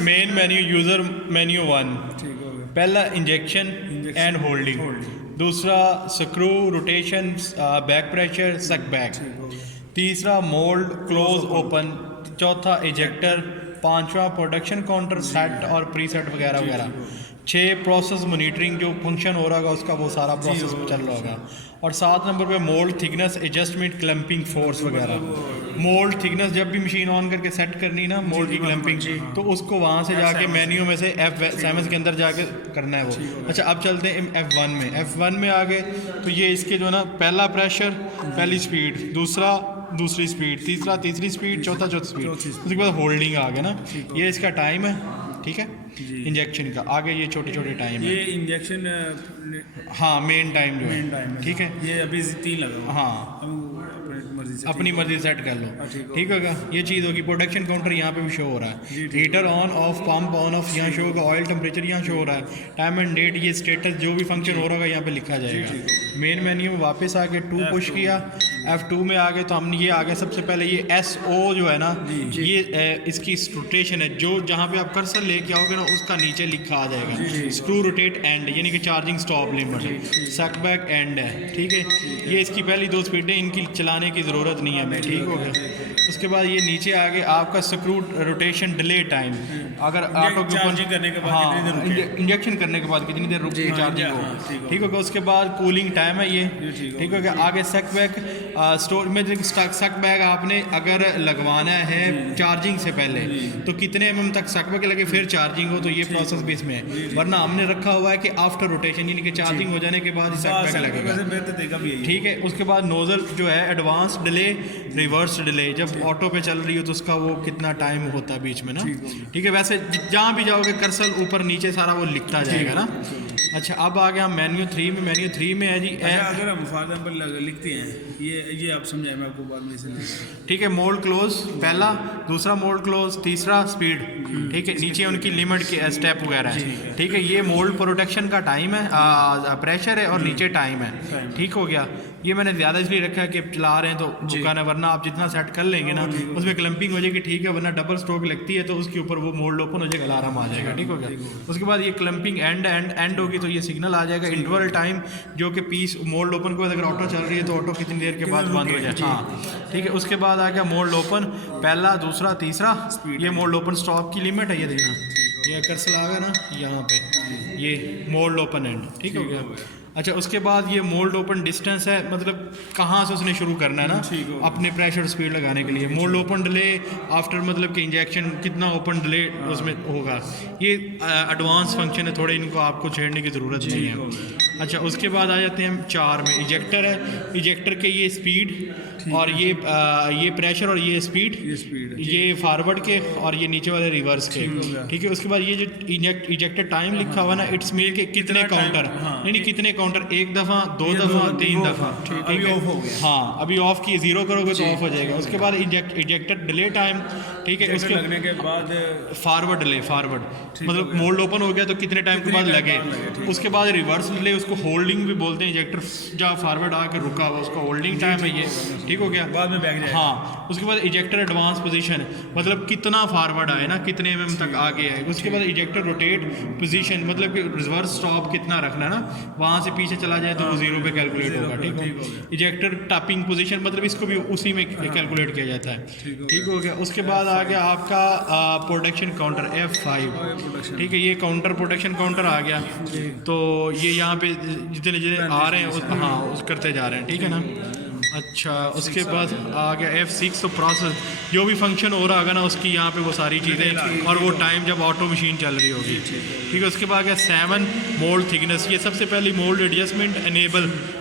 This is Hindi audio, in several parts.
मेन मेन्यू यूज़र मेन्यू 1, ठीक हो गया। पहला इंजेक्शन एंड होल्डिंग, दूसरा स्क्रू रोटेशन बैक प्रेशर सक बैक, ठीक हो गया। तीसरा मोल्ड क्लोज ओपन, चौथा इजेक्टर, पांचवा प्रोडक्शन काउंटर सेट और प्री सेट वगैरह वगैरह, 6 प्रोसेस मॉनिटरिंग जो फंक्शन हो रहा होगा उसका वो सारा प्रोसेस चल रहा होगा, और 7 नंबर पे mould thickness adjustment clamping force वगैरह। मोल्ड थिकनेस जब भी मशीन ऑन करके सेट करनी ना मोल्ड की क्लैंपिंग, तो उसको वहाँ से जाके मेन्यू में से F7 के अंदर जाके करना है वो। अच्छा अब चलते हैं F1 में। F1 में आ गए तो ये इसके जो ना पहला प्रेशर, पहली स्पीड, दूसरा दूसरी स्पीड, तीसरा तीसरी स्पीड, चौथा चौथी स्पीड, उसके बाद होल्डिंग आ गया ना, ये इसका टाइम है, ठीक है इंजेक्शन का। आगे ये छोटे छोटे टाइम ये है, इंजेक्शन हाँ मेन टाइम जो मेन है, टाइम है, ठीक है ये अभी 3 लगा हुआ है। हाँ अब वो अपनी मर्जी से अपनी मर्जी सेट कर लो, ठीक ठीक होगा। ये चीज़ होगी। प्रोडक्शन काउंटर यहाँ पे भी शो हो रहा है, heater on off, pump on off यहाँ शो होगा, ऑयल टेम्परेचर यहाँ शो हो रहा है, टाइम एंड डेट, ये स्टेटस जो भी फंक्शन हो रहा होगा यहाँ पे लिखा जाएगा। मेन मेन्यू में वापस आके 2 पुश किया, F2 में आ गए तो हमने ये आ गया सबसे पहले ये SO जो है ना, ये इसकी रोटेशन है, जो जहाँ पे आप कर्सर लेके आओगे ना उसका नीचे लिखा आ जाएगा, स्क्रू रोटेट एंड यानी कि चार्जिंग स्टॉप लिमिट, सक बैक एंड है, ठीक है। ये इसकी पहली 2 स्पीडें, इनकी चलाने की ज़रूरत नहीं है हमें, ठीक हो गया। उसके बाद ये नीचे आ गए आपका स्क्रू रोटेशन डिले टाइम, अगर ऑटो के चार्जिंग करने के बाद हाँ कितनी देर रुके? इंजेक्शन करने के बाद कितनी देर रुक चार्जिंग हो, ठीक होगा। उसके बाद कूलिंग टाइम है ये, ठीक हो गया। आगे सक बैक स्टोर में सक बैक आपने अगर लगवाना है चार्जिंग से पहले तो कितने mm तक सक बैक लगे फिर चार्जिंग हो, तो ये प्रोसेस भी इसमें है। वरना हमने रखा हुआ है कि आफ्टर रोटेशन यानी कि चार्जिंग हो जाने के बाद ही सक बैक लगेगा, वैसे बेहतर तरीका भी यही है। ठीक है। उसके बाद नोजल जो है एडवांस डिले, रिवर्स डिले, जब ऑटो पे चल रही हो तो उसका वो कितना टाइम होता है बीच में ना, ठीक है। वैसे जहाँ भी जाओगे कर्सर ऊपर नीचे सारा वो लिखता जाएगा ना। अच्छा अब आ गया हम मेन्यू 3 में। मेन्यू 3 में है जी अच्छा, अगर हम फॉर एग्जांपल लिखते हैं ये आप समझाएं, मैं आपको बाद में इसे ठीक है। मोल्ड क्लोज पहला, दूसरा मोल्ड क्लोज, तीसरा स्पीड, ठीक है। नीचे उनकी लिमिट के स्टेप वगैरह है, ठीक है। ये मोल्ड प्रोडक्शन का टाइम है, प्रेशर है, और नीचे टाइम है, ठीक हो गया। ये मैंने ज़्यादा इसलिए रखा है कि चला रहे हैं तो रुकाना, वरना आप जितना सेट कर लेंगे ना उसमें क्लैंपिंग हो जाएगी, ठीक है। वरना डबल स्ट्रोक लगती है तो उसके ऊपर वो मोल्ड ओपन हो जाएगा, अलार्म आ जाएगा, ठीक हो गया। उसके बाद ये क्लैंपिंग एंड होगी तो ये सिग्नल आ जाएगा। इंटरवल टाइम जो कि पीस मोल्ड ओपन के बाद अगर ऑटो चल रही है तो ऑटो कितनी देर के बाद बंद हो जाए, हाँ ठीक है। उसके बाद आ गया मोल्ड ओपन, पहला, दूसरा, तीसरा, ये मोल्ड ओपन स्टॉप की लिमिट है, ये देखना ये कर्सर आ गया ना यहाँ पे, ये मोल्ड ओपन एंड, ठीक हो गया। अच्छा उसके बाद ये मोल्ड ओपन डिस्टेंस है, मतलब कहाँ से उसने शुरू करना है ना अपने प्रेशर स्पीड लगाने के लिए। मोल्ड ओपन डिले आफ्टर मतलब कि इंजेक्शन कितना ओपन डिले उसमें होगा, ये एडवांस फंक्शन है, थोड़े इनको आपको छेड़ने की ज़रूरत नहीं है। अच्छा उसके बाद आ जाते हैं हम 4 में। इजेक्टर है, इजेक्टर के ये स्पीड और ये प्रेशर और ये स्पीड, ये फॉरवर्ड के और ये नीचे वाले रिवर्स के, ठीक है। उसके बाद ये जो इजेक्टर टाइम लिखा हुआ ना, इट्स मीन के कितने काउंटर, नहीं कितने काउंटर, 1 दफ़ा, 2 दफ़ा, 3 दफ़ा, अभी ऑफ हो गया, हाँ अभी ऑफ की 0 करोगे तो ऑफ हो जाएगा। उसके बाद इजेक्टर डिले टाइम, ठीक है। उसके लगने के बाद फॉरवर्ड डिले, फॉरवर्ड मतलब मोल्ड ओपन हो गया तो कितने टाइम के बाद लगे। उसके बाद रिवर्स डिले, उसको होल्डिंग भी बोलते हैं, इजेक्टर जहाँ फॉरवर्ड आके रुका हुआ उसका होल्डिंग टाइम है ये, ठीक हो गया। बाद में बैक जाएगा, हाँ। उसके बाद इजेक्टर एडवांस पोजीशन मतलब कितना फॉरवर्ड आए ना, कितने mm तक आगे है। उसके बाद इजेक्टर रोटेट पोजीशन मतलब कि रिवर्स स्टॉप कितना रखना है ना, वहाँ से पीछे चला जाए तो वो 0 पे कैलकुलेट होगा, ठीक है। इजेक्टर टॉपिंग पोजीशन मतलब इसको भी उसी में कैलकुलेट किया जाता है, ठीक हो गया। उसके बाद आ गया आपका प्रोडक्शन काउंटर F5, ठीक है। ये काउंटर प्रोडक्शन काउंटर आ गया, तो ये यहाँ पे जितने जितने आ रहे हैं हाँ उस करते जा रहे हैं, ठीक है ना। अच्छा उसके बाद आ गया F6, तो प्रोसेस जो भी फंक्शन हो रहा होगा ना उसकी यहाँ पे वो सारी चीज़ें, और वो टाइम जब ऑटो मशीन चल रही होगी, ठीक है। उसके बाद आ गया 7 मोल्ड थिकनेस। ये सबसे पहले मोल्ड एडजस्टमेंट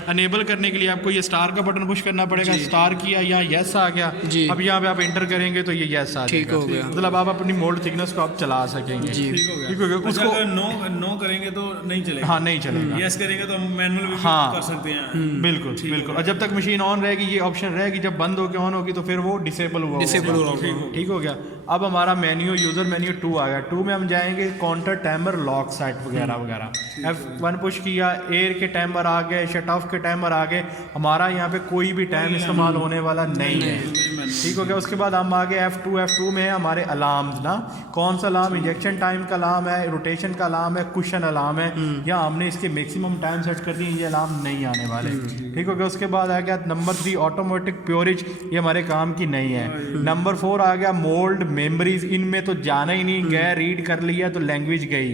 अनेबल करने के लिए आपको ये स्टार का बटन पुश करना पड़ेगा, स्टार किया, यहाँ येस आ गया। अब यहाँ पे आप एंटर करेंगे तो ये येस आ जाएगा, मतलब आप अपनी मोल्ड थिकनेस को आप चला सकेंगे, ठीक हो गया। उसको नो करेंगे तो नहीं चलेगा, हाँ नहीं चलेगा, यस करेंगे तो मैनुअल भी हाँ कर सकते हैं, बिल्कुल बिल्कुल। और जब तक मशीन ऑन रहेगी ये ऑप्शन रहेगी, जब बंद होकर ऑन होगी तो फिर वो डिसेबल होगा, ठीक हो गया। अब हमारा मेन्यू यूज़र मेन्यू 2 आ गया। 2 में हम जाएंगे काउंटर टाइमर लॉक सेट वगैरह वगैरह। F1 पुश किया, एयर के टाइमर आ गए, शट ऑफ के टाइमर आ गए, हमारा यहाँ पे कोई भी टाइम इस्तेमाल होने वाला नहीं है। ठीक हो गया। उसके बाद हम आगे F2 में है हमारे अलार्म्स ना, कौन सा अलार्म, इंजेक्शन टाइम का अलार्म है, रोटेशन का अलार्म है, कुशन अलार्म है, या हमने इसके मैक्सिमम टाइम सेट कर दिए, ये अलार्म नहीं आने वाले। ठीक हो गया। उसके बाद आ गया नंबर 3 ऑटोमेटिक प्योरेज, ये हमारे काम की नहीं है। नंबर 4 आ गया मोल्ड मेमोरीज, इनमें तो जाना ही नहीं, गए रीड कर लिया तो लैंग्वेज गई।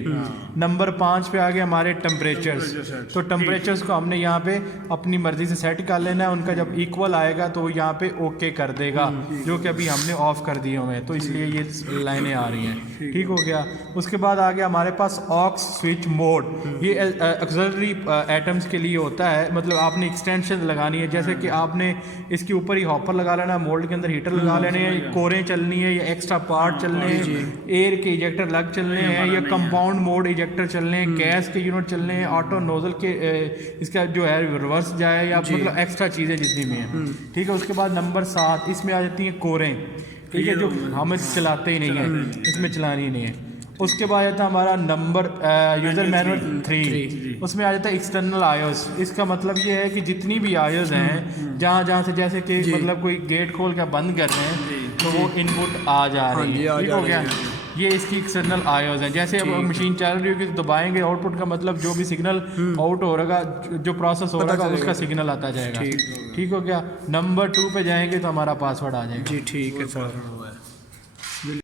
नंबर 5 पे आ गए हमारे टेम्परेचर्स, तो टेम्परेचर्स को हमने यहाँ पे अपनी मर्जी से सेट कर लेना है, उनका जब इक्वल आएगा तो यहाँ पे ओके कर देगा, जो कि अभी हमने ऑफ कर दिए हुए हैं, तो इसलिए ये लाइनें आ रही हैं। ठीक हो गया। उसके बाद आ गया हमारे पास ऑक्स स्विच मोड, ये ऑक्सिलरी एटम्स के लिए होता है, मतलब आपने एक्सटेंशन लगानी है, जैसे कि आपने इसके ऊपर ही हॉपर लगा लेना है, मोल्ड के अंदर हीटर लगा लेने हैं, कोरें चलनी है या एक्स्ट्रा पार्ट चलने हैं, एयर के इजेक्टर लग चलने हैं या कंपाउंड मोड इजेक्टर चलने हैं, गैस के यूनिट चलने हैं, ऑटो नोजल के इसका जो है रिवर्स जाए, या मतलब एक्स्ट्रा चीज़ें जितनी भी हैं। ठीक है। उसके बाद नंबर 7 इसमें आ जाती हैं कोरें, ठीक है, जो हम चलाते ही नहीं है, इसमें चलानी ही नहीं है। उसके बाद आता है हमारा नंबर यूज़र मैनुअल 3, उसमें आ जाता है एक्सटर्नल आयोस। इसका मतलब ये है कि जितनी भी आयोस हैं, जहाँ से जैसे कि मतलब कोई गेट खोल के बंद कर रहे हैं तो वो इनपुट आ जा रही है। ठीक हो गया। ये इसकी एक्सटर्नल आयोस हैं। जैसे अब मशीन चल रही होगी तो दबाएंगे, आउटपुट का मतलब जो भी सिग्नल आउट हो रहा, जो प्रोसेस हो रहा उसका सिग्नल आता जाएगा। ठीक हो गया। नंबर 2 पे जाएंगे तो हमारा पासवर्ड आ जाएगा। जी ठीक है सर।